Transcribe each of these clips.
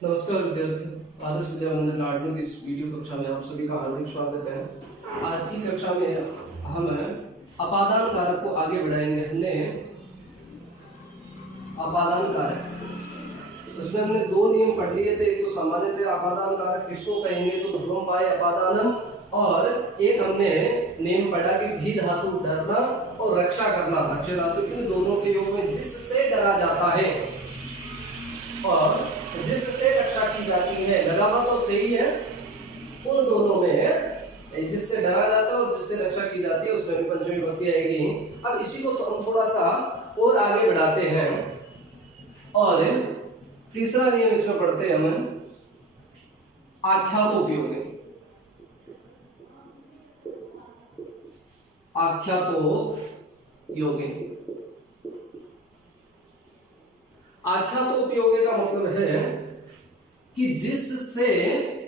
नमस्कार विद्यार्थी, आदर्श विद्या मंदिर नाटकों की इस वीडियो कक्षा में आप सभी का हार्दिक स्वागत है। आज की कक्षा में हम अपादान कारक को आगे बढ़ाएंगे। हमने अपादान कारक, उसमें हमने दो नियम पढ़ लिए थे। एक तो सामान्यतः अपादान कारक किसको कहेंगे, तो ध्रुवम बाय अपादानम, और एक हमने नियम पढ़ा कि भी धातु डरना और रक्षा करना, रक्षा धातु इन दोनों के योग में जिससे डरा जाता है और जिससे रक्षा की जाती है, लगा हुआ तो सही है, उन दोनों में जिससे डरा जाता है और जिससे रक्षा की जाती है उसमें भी पंचमी विभक्ति आएगी। अब इसी को तो हम थोड़ा सा और आगे बढ़ाते हैं और तीसरा नियम इसमें पढ़ते हैं हम आख्यातोपयोगी। आख्यातोपयोगी, आख्यातोपयोगी का मतलब है कि जिससे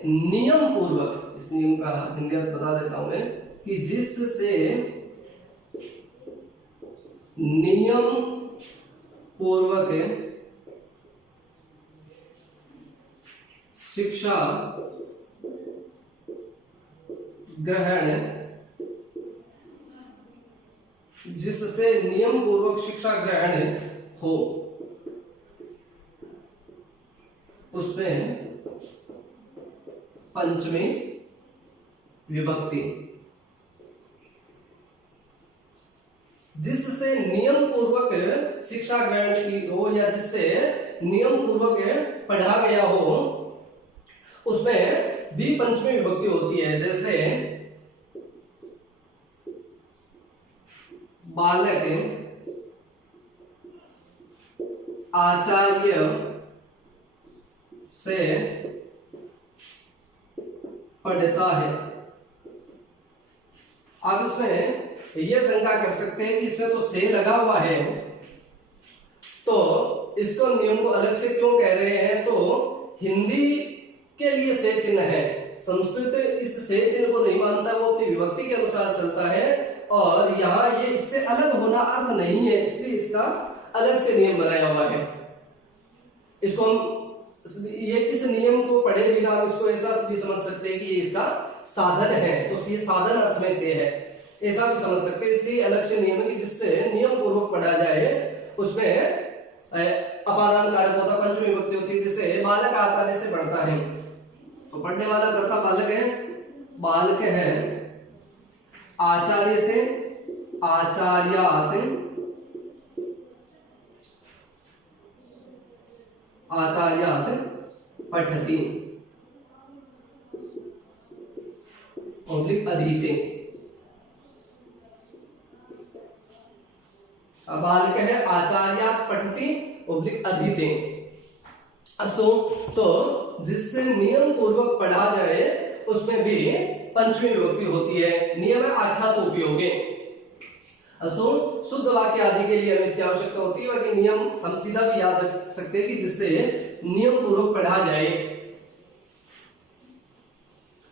नियम पूर्वक, इस नियम का हिंदी अर्थ बता देता हूं मैं, कि जिससे नियम पूर्वक शिक्षा ग्रहण, जिससे नियम पूर्वक शिक्षा ग्रहण हो, उसमें पंचमी विभक्ति। जिससे नियम पूर्वक शिक्षा ग्रहण की हो या जिससे नियम पूर्वक पढ़ा गया हो, उसमें भी पंचमी विभक्ति होती है। जैसे बालक आचार्य से पढ़ता है। आप इसमें यह शंका कर सकते हैं कि इसमें तो से लगा हुआ है, तो इसको नियम को अलग से क्यों कह रहे हैं। तो हिंदी के लिए से चिन्ह है, संस्कृत इस से चिन्ह को नहीं मानता, वो अपनी विभक्ति के अनुसार चलता है और यहाँ ये इससे अलग होना अर्थ नहीं है, इसलिए इसका अलग से नियम बनाया हुआ है। इसको हम ये इस नियम को पढ़े बिना हम इसको ऐसा भी समझ सकते हैं कि ये इसका साधन है, तो ये साधन अर्थ में से है, ऐसा भी समझ सकते हैं। इसलिए अलग से नियम है कि जिससे नियम पूर्वक पढ़ा जाए, उसमें अपादान कारक होता, पंचमी विभक्ति होती है। जैसे बालक आचार्य से पढ़ता है, तो पढ़ने वाला करता बालक है, बालक है आचार्य से, आचार्यात, आचार्यात पठति ओब्लिक अधीते। बालक है आचार्यात पठति ओब्लिक अधीते। तो जिससे नियम पूर्वक पढ़ा जाए उसमें भी पंचमी विभक्ति होती है। नियम है आख्यातोपयोगी। शुद्ध वाक्य आदि के लिए हमें इसकी आवश्यकता होती है, बाकी नियम हम सीधा भी याद रख सकते हैं कि जिससे नियम पूर्वक पढ़ा जाए।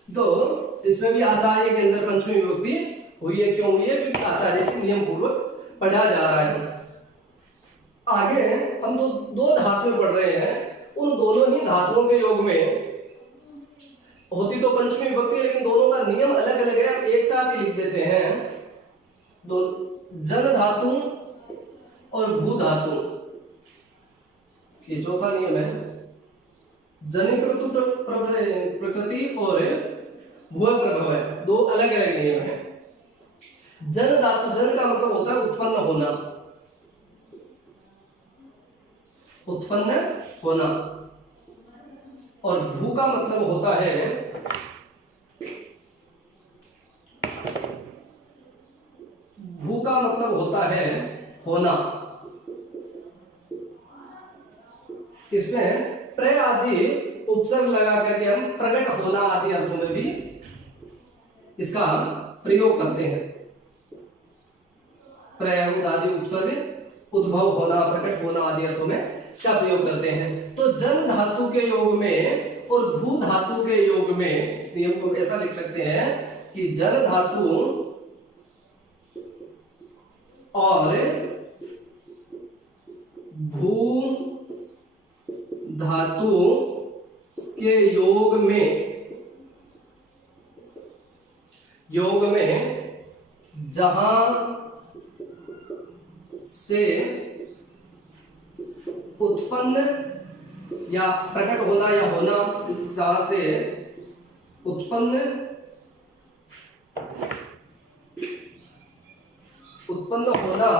तो इसमें भी आचार्य के अंदर पंचमी विभक्ति हुई है। क्यों हुई है? क्योंकि आचार्य से नियम पूर्वक पढ़ा जा रहा है। आगे हम दो धातुएं पढ़ रहे हैं, उन दोनों ही धातुओं के योग में होती तो पंचमी विभक्ति, लेकिन दोनों का नियम अलग अलग है। हम एक साथ ही लिख देते हैं। दो जन धातु और भू धातु के चौथा नियम है जनिकृत प्रकृति और भूय प्रभव है, दो अलग अलग नियम है। जन धातु, जन का मतलब होता है उत्पन्न होना, उत्पन्न होना, और भू का मतलब होता है होना। इसमें प्र आदि उपसर्ग लगा करके हम प्रकट होना आदि अर्थों में भी इसका प्रयोग करते हैं। प्र आदि उपसर्ग उद्भव होना, प्रकट होना आदि अर्थों में इसका प्रयोग करते हैं। तो जन धातु के योग में और भू धातु के योग में इस नियम को ऐसा लिख सकते हैं कि जन धातु और भू धातु के योग में जहां से उत्पन्न या प्रकट होना या होना, जहां से उत्पन्न होना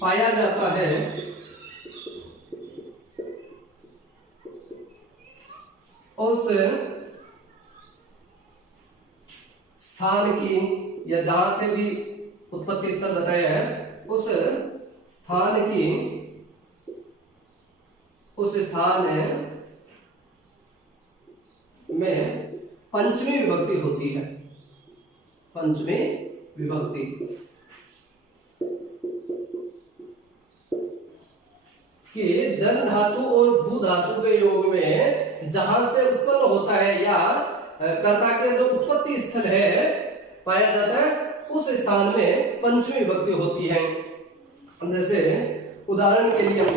पाया जाता है, उस स्थान की या जहां से भी उत्पत्ति स्थल बताया है, उस स्थान में पंचमी विभक्ति होती है। पंचमी विभक्ति कि जन धातु और भू धातु के योग में जहां से उत्पन्न होता है या कर्ता के जो उत्पत्ति स्थल है पाया जाता है, उस स्थान में पंचमी विभक्ति होती है। जैसे उदाहरण के लिए हम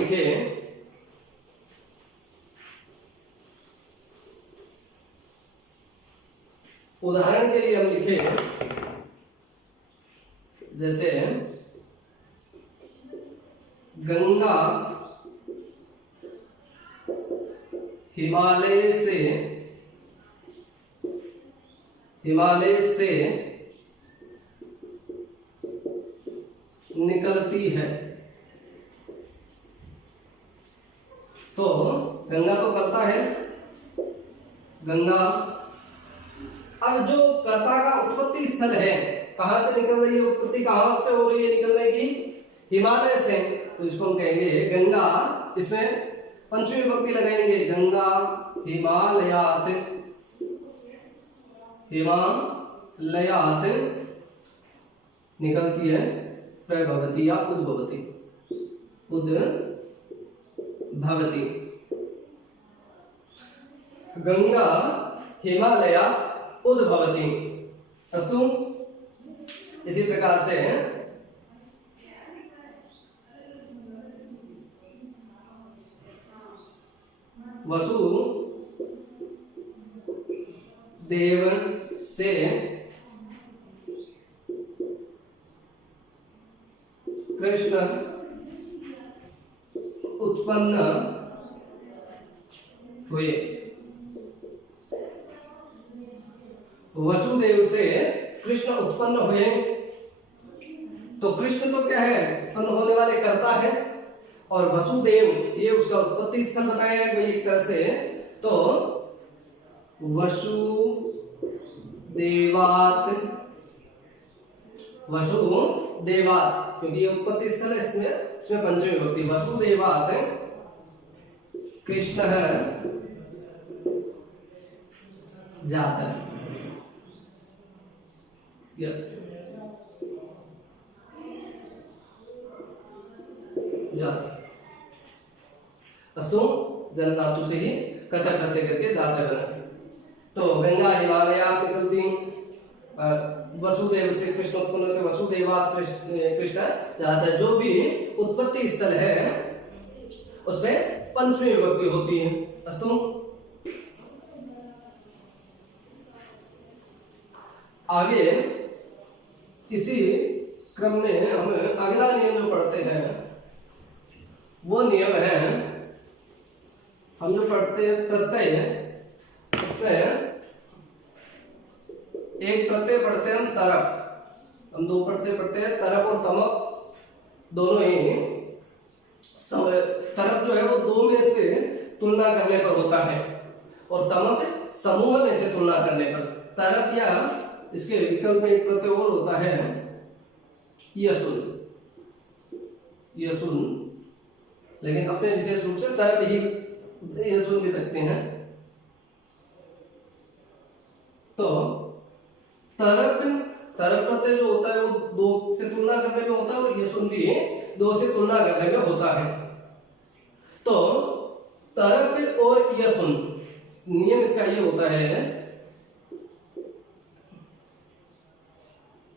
लिखे, जैसे गंगा हिमालय से निकलती है। तो गंगा तो करता है, गंगा। अब जो कर्ता का उत्पत्ति स्थल है, कहां से निकल रही है उत्पत्ति, कहां से हो रही है निकलने की, हिमालय से, तो इसको हम कहेंगे गंगा। इसमें पंचमी विभक्ति लगाएंगे, गंगा हिमालयात निकलती है, प्रभवती या उद्भवती। गंगा हिमालया उद्भवती। अस्तु, इसी प्रकार से वसुदेव से कृष्ण उत्पन्न हुए। वसुदेव से कृष्ण उत्पन्न हुए, तो कृष्ण तो क्या है, उत्पन्न होने वाले कर्ता है, और वसुदेव ये उसका उत्पत्ति स्थल बताया है भाई एक तरह से। तो वसुदेवात, क्योंकि ये उत्पत्ति स्थल है, इसमें पंचमी विभक्ति, वसुदेवात कृष्ण जाता। अस्तु, जन धातु से ही कर्ता प्रत्यय करके जाता बना। तो गंगा हिमालयात निकलती, वसुदेव से कृष्ण उत्पन्न होते, वसुदेवात कृष्ण जाता। जो भी उत्पत्ति स्थल है उसमें पंचमी विभक्ति होती है। अस्तु, आगे इसी क्रम में हम अगला नियम जो पढ़ते हैं, वो नियम है, हम जो पढ़ते हैं प्रत्यय, उसमें एक प्रत्यय पढ़ते हैं हम तरप। हम दो प्रत्यय पढ़ते हैं, तरप और तमक दोनों ही। तरप जो है वो दो में से तुलना करने पर होता है, और तमक समूह में से तुलना करने पर। तरप या इसके विकल्प में एक प्रत्यय और होता है यसुन, लेकिन अपने विशेष रूप से तरप ही यसुन भी रखते हैं। तो तरप प्रत्यय जो होता है वो दो से तुलना करने में होता है, और यसुन भी दो से तुलना करने में होता है। तो तरप और यसुन नियम इसका ये होता है,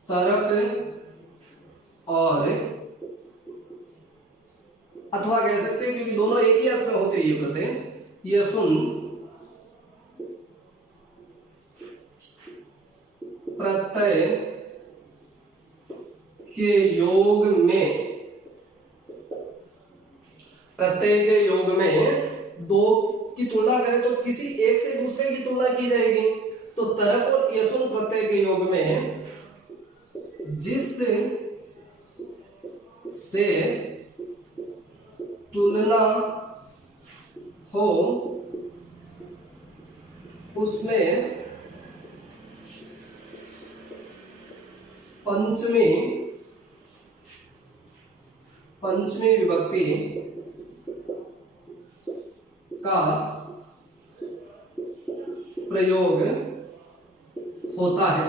तरप और अथवा कह यसुन प्रत्यय के योग में, प्रत्यय के योग में दो की तुलना करें तो किसी एक से दूसरे की तुलना की जाएगी। तो तरक और यसुन प्रत्यय के योग में जिस से तुलना हो उसमें पंचमी विभक्ति का प्रयोग होता है।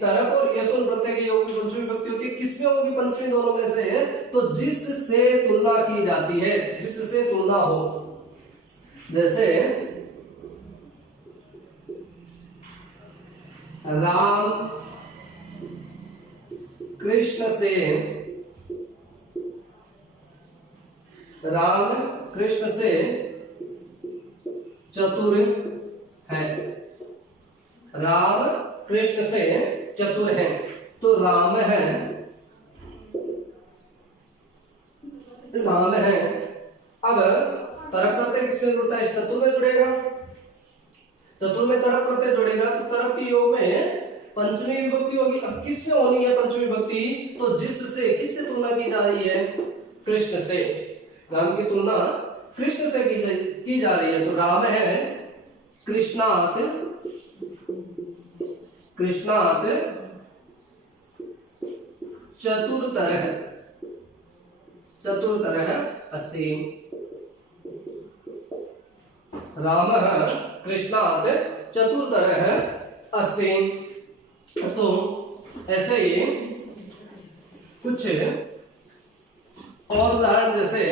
तरक और यसुन प्रत्यय के योग में पंचमी विभक्ति होती है, किसमें होगी? पंचमी दोनों में से है, तो जिससे तुलना की जाती है, जिससे तुलना हो। जैसे राम कृष्ण से, राम कृष्ण से चतुर है, राम कृष्ण से चतुर है। तो राम है, राम है। अब तरक प्रत्यय किसमें जुड़ता है? चतुर में जुड़ेगा, चतुर में तरक प्रत्यय जुड़ेगा तो तरक के योग में पंचमी विभक्ति होगी। अब किसमें होनी है पंचमी विभक्ति? तो जिससे, किससे तुलना की जा रही है? कृष्ण से। राम की तुलना कृष्ण से की जा रही है। तो राम है कृष्णात, कृष्णात चतुरतरः, चतुरतरः अस्ति। रामः कृष्णात चतुरतरः अस्ति। तो ऐसे ही कुछ और उदाहरण, जैसे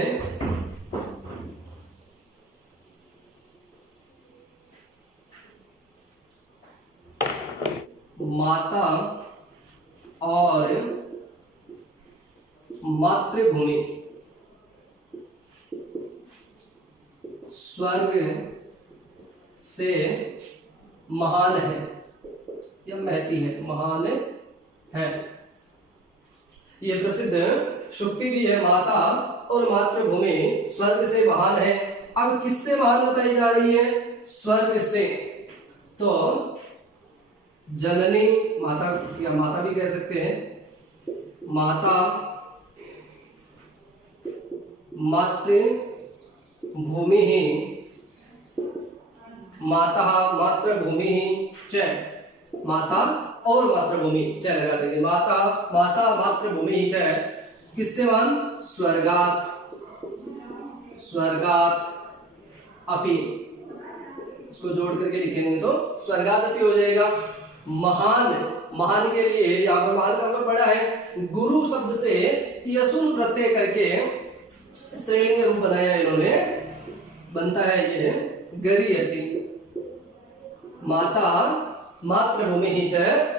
माता और मातृभूमि स्वर्ग से महान है या महती है, महान है। यह प्रसिद्ध श्रुति भी है, माता और मातृभूमि स्वर्ग से महान है। अब किससे महान बताई जा रही है? स्वर्ग से। तो जननी, माता या माता भी कह सकते हैं, माता मातृभूमि ही, माता मातृभूमि ही च, माता और मातृभूमि च लगा देंगे, माता माता मातृभूमि ही च, किससे मान? स्वर्गात, स्वर्गात अपि, इसको जोड़ करके लिखेंगे तो स्वर्गात अपि हो जाएगा। महान, महान के लिए यहाँ पर महान का पड़ा है, गुरु शब्द से यसुन प्रत्यय करके स्त्रीलिंग रूप बनाया इन्होंने, बनता है ये गरीयसी। माता मातृभूमि ही च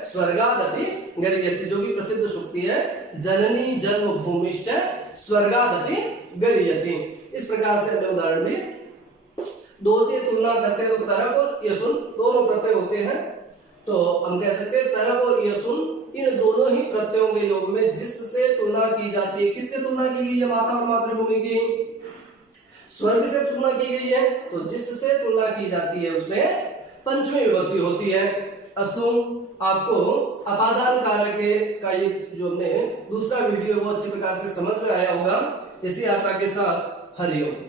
स्वर्गादपि गरीयसी, जो कि प्रसिद्ध श्रुति है, जननी जन्मभूमिश्च स्वर्गादपि गरीयसी। इस प्रकार से अन्य उदाहरण भी दो से तुलना करते हैं तो तरक और यसुन दोनों प्रत्यय होते हैं। तो हम कह सकते हैं तरक और यसुन इन दोनों ही प्रत्ययों के योग में जिससे तुलना की जाती है। किससे तुलना की गई है? माता और मातृभूमि की। स्वर्ग से तुलना की गई है, तो जिससे तुलना की जाती है उसमें पंचमी विभक्ति होती है। अस्तु, आपको अपादान कारक का ये जो हमने दूसरा वीडियो वो अच्छी प्रकार से समझ में आया होगा। इसी आशा के साथ हरिओम।